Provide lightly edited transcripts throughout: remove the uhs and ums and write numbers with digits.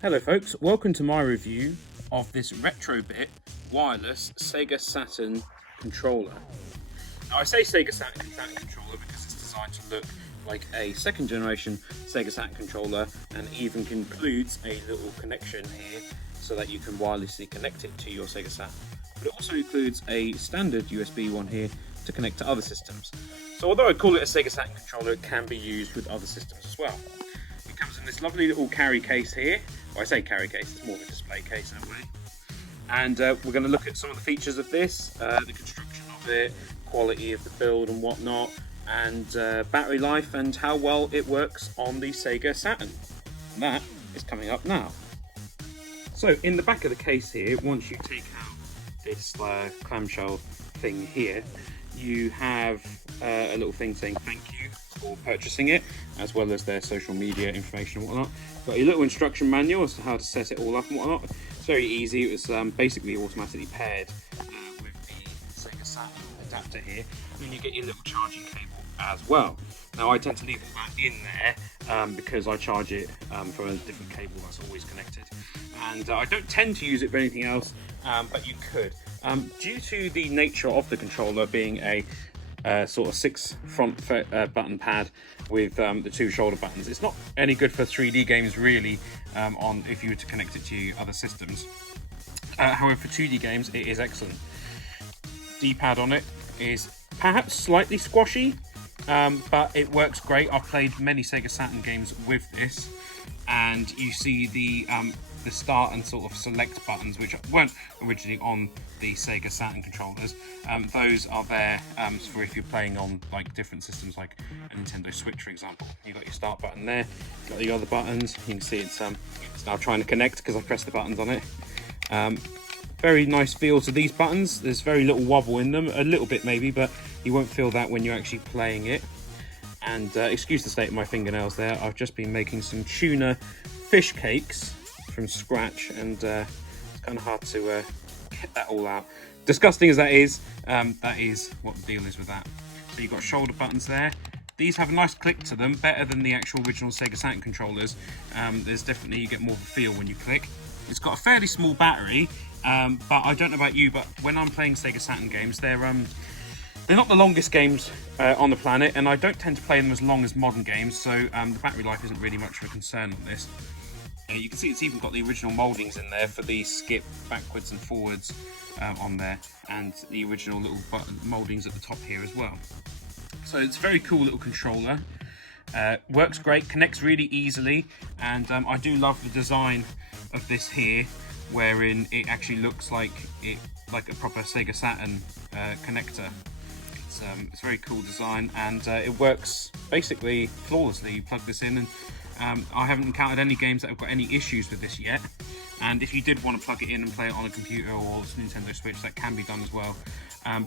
Hello folks, welcome to my review of this RETROBIT wireless Sega Saturn controller. Now I say Sega Saturn controller because it's designed to look like a second generation Sega Saturn controller, and even includes a little connection here so that you can wirelessly connect it to your Sega Saturn. But it also includes a standard USB one here to connect to other systems. So although I call it a Sega Saturn controller, it can be used with other systems as well. It comes in this lovely little carry case here. Well, I say carry case, it's more of a display case in a way. And we're going to look at some of the features of this, the construction of it, quality of the build and whatnot, and battery life and how well it works on the Sega Saturn. And that is coming up now. So in the back of the case here, once you take out this clamshell thing here, you have a little thing saying thank you for purchasing it, as well as their social media information and whatnot. Got a little instruction manual as to how to set it all up and whatnot. It's very easy. It was basically automatically paired with the Sega Saturn adapter here, and you get your little charging cable as well. Now I tend to leave all that in there because I charge it from a different cable that's always connected, and I don't tend to use it for anything else, but you could. Due to the nature of the controller being a sort of 6 front button pad with the 2 shoulder buttons, it's not any good for 3D games really, on if you were to connect it to other systems. However, for 2D games it is excellent. D-pad on it is perhaps slightly squashy, but it works great. I've played many Sega Saturn games with this, and you see the start and sort of select buttons, which weren't originally on the Sega Saturn controllers. Those are there for if you're playing on like different systems, like a Nintendo Switch for example. You've got your start button there, you've got the other buttons. You can see it's now trying to connect because I pressed the buttons on it. Very nice feel to these buttons. There's very little wobble in them, a little bit maybe, but you won't feel that when you're actually playing it. And excuse the state of my fingernails there, I've just been making some tuna fish cakes from scratch, and it's kind of hard to get that all out. Disgusting as that is what the deal is with that. So you've got shoulder buttons there. These have a nice click to them, better than the actual original Sega Saturn controllers. There's definitely, you get more of a feel when you click. It's got a fairly small battery, but I don't know about you, but when I'm playing Sega Saturn games, they're not the longest games on the planet, and I don't tend to play them as long as modern games, so the battery life isn't really much of a concern on this. You can see it's even got the original mouldings in there for the skip backwards and forwards on there, and the original little mouldings at the top here as well. So it's a very cool little controller. Works great, connects really easily, and I do love the design of this here, wherein it actually looks like a proper Sega Saturn connector. It's a very cool design, and it works basically flawlessly. You plug this in, and I haven't encountered any games that have got any issues with this yet. And if you did want to plug it in and play it on a computer or Nintendo Switch, that can be done as well.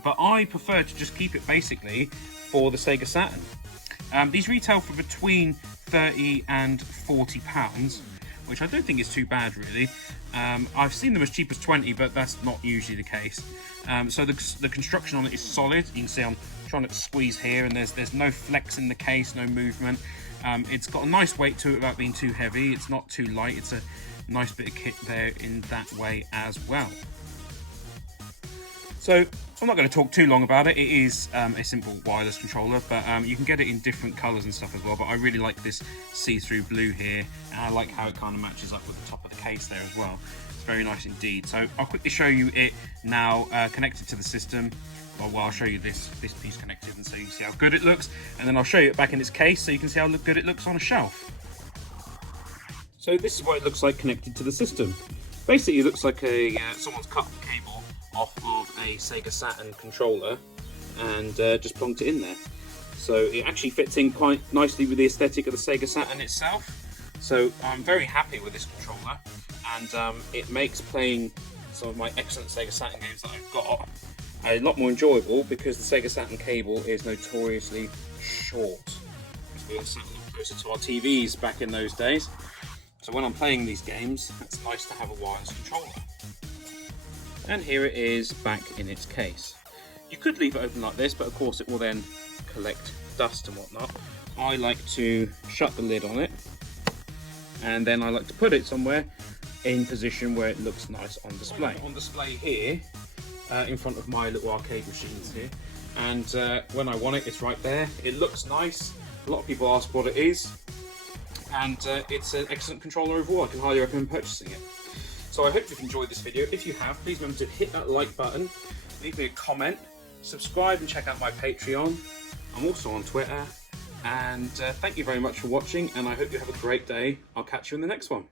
But I prefer to just keep it basically for the Sega Saturn. These retail for between £30 and £40, which I don't think is too bad really. I've seen them as cheap as 20, but that's not usually the case. So the construction on it is solid. You can see I'm trying to squeeze here, and there's no flex in the case, no movement. It's got a nice weight to it without being too heavy. It's not too light. It's a nice bit of kit there in that way as well. So I'm not going to talk too long about it. It is a simple wireless controller, but you can get it in different colours and stuff as well. But I really like this see-through blue here, and I like how it kind of matches up with the top of the case there as well. It's very nice indeed. So I'll quickly show you it now connected to the system. Well, I'll show you this piece connected, and so you can see how good it looks, and then I'll show you it back in its case so you can see how good it looks on a shelf. So this is what it looks like connected to the system. Basically it looks like someone's cut the cable off of a Sega Saturn controller and just plonked it in there. So it actually fits in quite nicely with the aesthetic of the Sega Saturn itself. So I'm very happy with this controller, and it makes playing some of my excellent Sega Saturn games that I've got a lot more enjoyable, because the Sega Saturn cable is notoriously short. We were sat a lot closer to our TVs back in those days. So when I'm playing these games, it's nice to have a wireless controller. And here it is back in its case. You could leave it open like this, but of course it will then collect dust and whatnot. I like to shut the lid on it and then I like to put it somewhere in position where it looks nice on display. On display here, in front of my little arcade machines here, and when I want it, it's right there. It looks nice. A lot of people ask what it is, and it's an excellent controller overall. I can highly recommend purchasing it. So I hope you've enjoyed this video. If you have, please remember to hit that like button, leave me a comment, subscribe and check out my Patreon. I'm also on Twitter, and thank you very much for watching, and I hope you have a great day. I'll catch you in the next one.